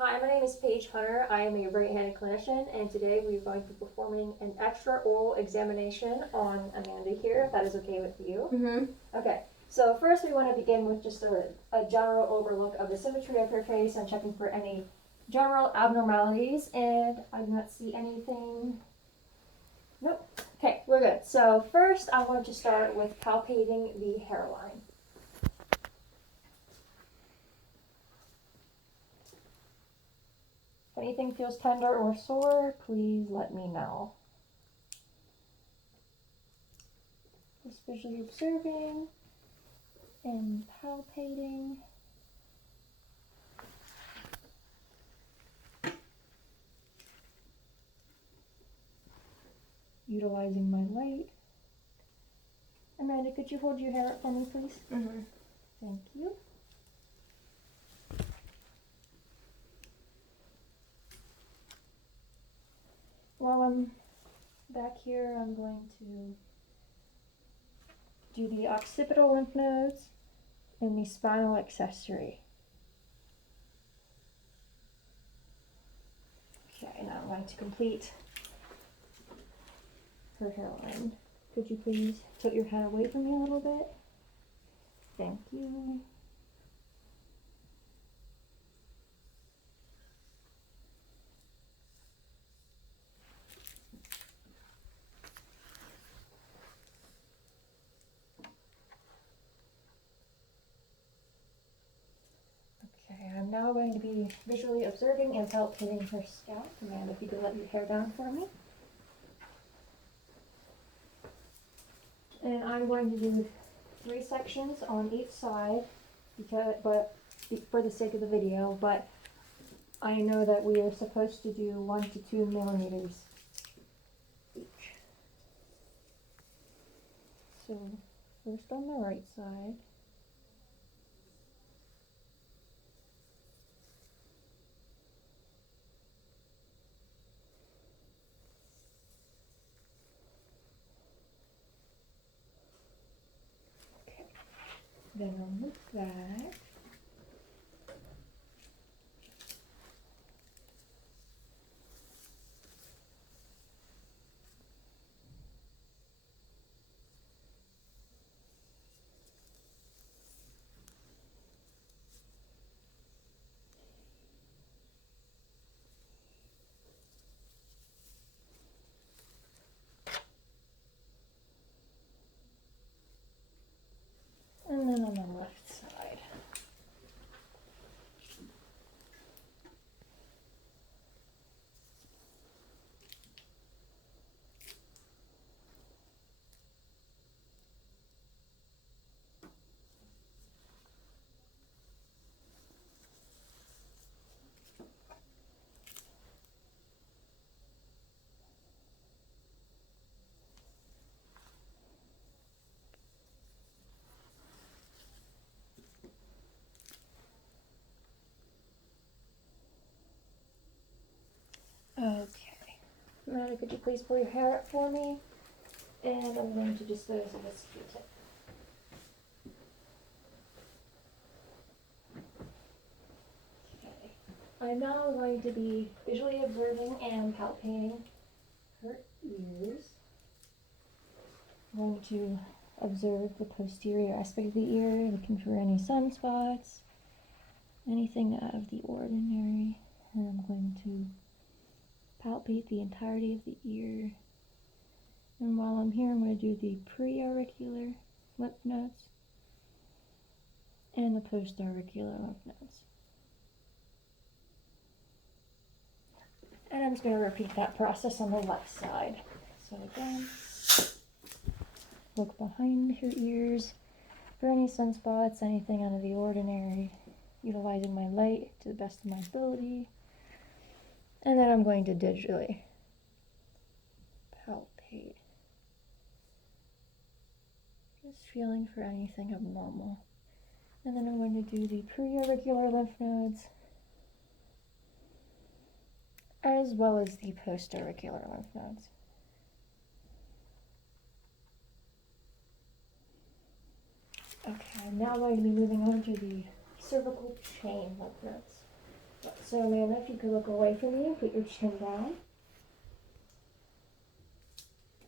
Hi, my name is Paige Hunter. I am a right-handed clinician, and today we're going to be performing an extra oral examination on Amanda here, if that is okay with you. Okay, so first we want to begin with just a general overlook of the symmetry of her face and checking for any general abnormalities, and I do not see anything. Nope. Okay, we're good. So first I want to start with palpating the hairline. If anything feels tender or sore, please let me know. Just visually observing and palpating. Utilizing my light. Amanda, could you hold your hair up for me, please? Thank you. While I'm back here, I'm going to do the occipital lymph nodes and the spinal accessory. Okay, now I'm going to complete her hairline. Could you please tilt your head away from me a little bit? Thank you. Okay, I'm now going to be visually observing and palpating her scalp. Amanda, if you could let your hair down for me. And I'm going to do 3 sections on each side, for the sake of the video, but I know that we are supposed to do 1 to 2 millimeters each. So first on the right side. Okay. Then on the back. And then on the left side. Okay. Amanda, could you please pull your hair up for me? And I'm going to dispose of this Q-tip. Okay. I'm now going to be visually observing and palpating her ears. I'm going to observe the posterior aspect of the ear, looking for any sunspots, anything out of the ordinary. And I'm going to palpate the entirety of the ear. And while I'm here, I'm going to do the pre-auricular lymph nodes and the post-auricular lymph nodes. And I'm just going to repeat that process on the left side. So again, look behind her ears for any sunspots, anything out of the ordinary, utilizing my light to the best of my ability. And then I'm going to digitally palpate, just feeling for anything abnormal. And then I'm going to do the pre-auricular lymph nodes as well as the post-auricular lymph nodes. Okay, I'm now going to be moving on to the cervical chain lymph nodes. So Amanda, if you could look away from me and put your chin down.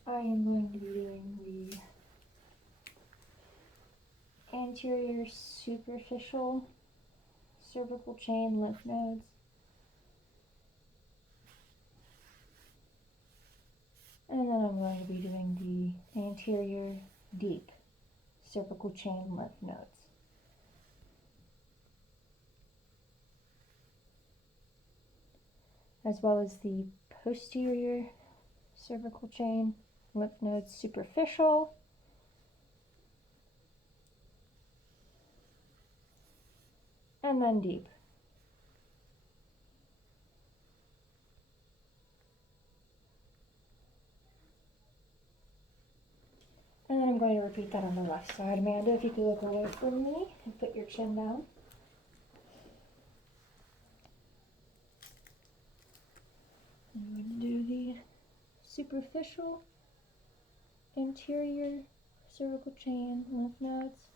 I am going to be doing the anterior superficial cervical chain lymph nodes. And then I'm going to be doing the anterior deep cervical chain lymph nodes. As well as the posterior cervical chain lymph nodes superficial. And then deep. And then I'm going to repeat that on the left side. Amanda, if you could look away from me and put your chin down. I'm going to do the superficial anterior cervical chain lymph nodes.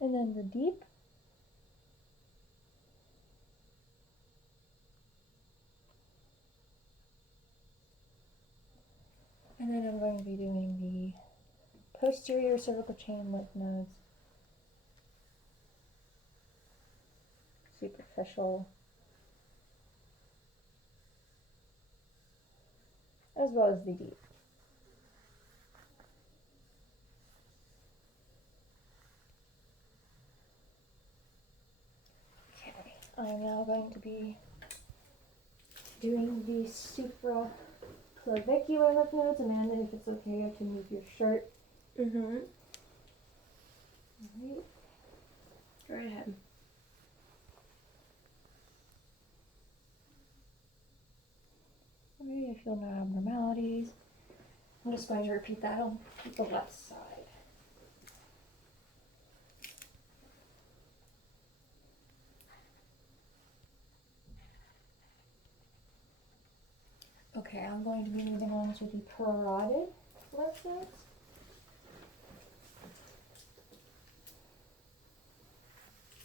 And then the deep. And then I'm going to be doing the posterior cervical chain lymph nodes, superficial, as well as the deep. Okay, I'm now going to be doing the supraclavicular lymph nodes. Amanda, if it's okay, I can move your shirt. Mm-hmm. Alright. Go right ahead. Alright, I feel no abnormalities. I'm just going to repeat that on the left side. Okay, I'm going to be moving on to the parotid lymph nodes.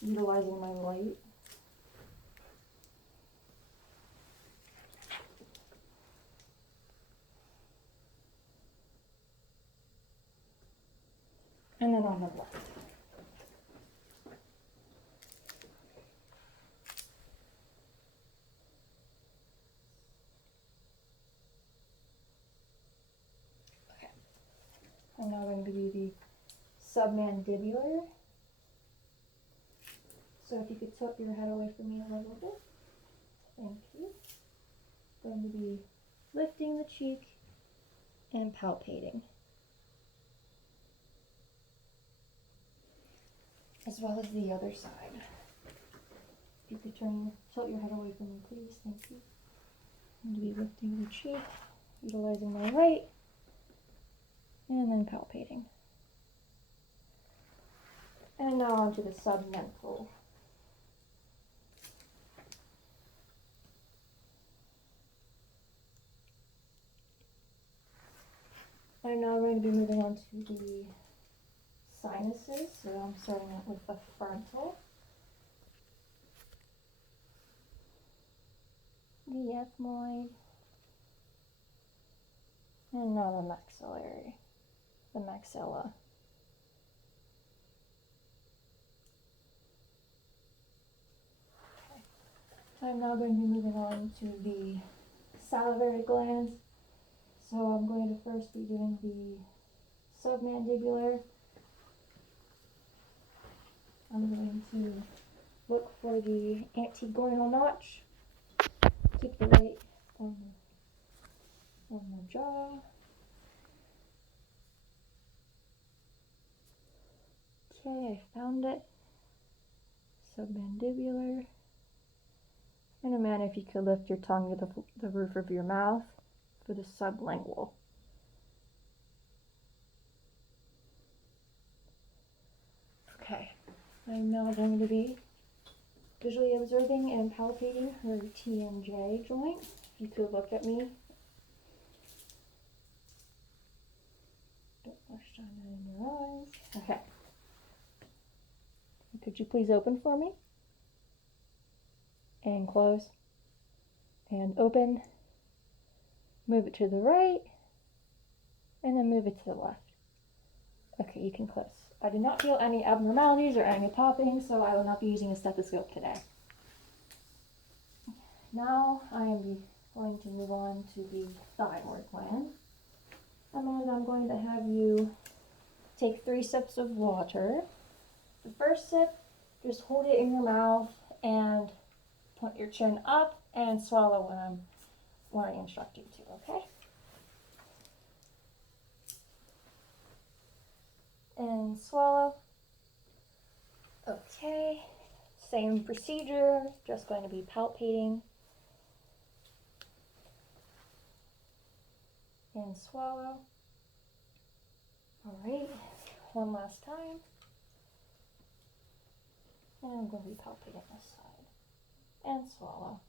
Utilizing my light. And then on the left. Okay. I'm now going to do the submandibular. So if you could tilt your head away from me a little bit. Thank you. Going to be lifting the cheek and palpating. As well as the other side. If you could tilt your head away from me, please. Thank you. I'm going to be lifting the cheek, utilizing my right, and then palpating. And now onto the submental. I'm now going to be moving on to the sinuses, so I'm starting out with the frontal, the ethmoid, and now the maxillary, the maxilla. Okay. I'm now going to be moving on to the salivary glands, so I'm going to first be doing the submandibular. I'm going to look for the anteguinal notch. Keep the weight on the jaw. Okay, I found it. Submandibular. And Amanda, if you could lift your tongue to the roof of your mouth for the sublingual. Okay, I'm now going to be visually observing and palpating her TMJ joint. If you could look at me. Don't shine that in your eyes. Okay. Could you please open for me? and close, and open, move it to the right, and then move it to the left. Okay, you can close. I do not feel any abnormalities or any popping, so I will not be using a stethoscope today. Now I am going to move on to the thyroid gland. Amanda, I'm going to have you take 3 sips of water. The first sip, just hold it in your mouth and put your chin up and swallow when I instruct you to, okay? And swallow. Okay, same procedure, just going to be palpating. And swallow. All right, one last time. And I'm going to be palpating this side. And swallow.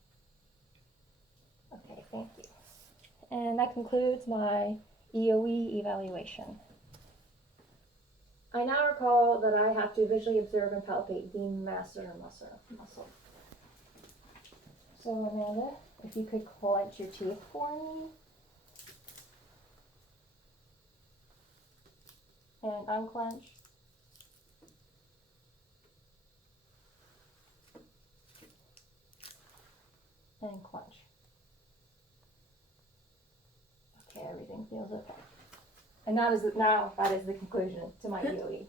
Okay, thank you. And that concludes my EOE evaluation. I now recall that I have to visually observe and palpate the masseter muscle. So Amanda, if you could clench your teeth for me. And unclench. And clench. Okay, everything feels okay. And that is the conclusion to my EOE.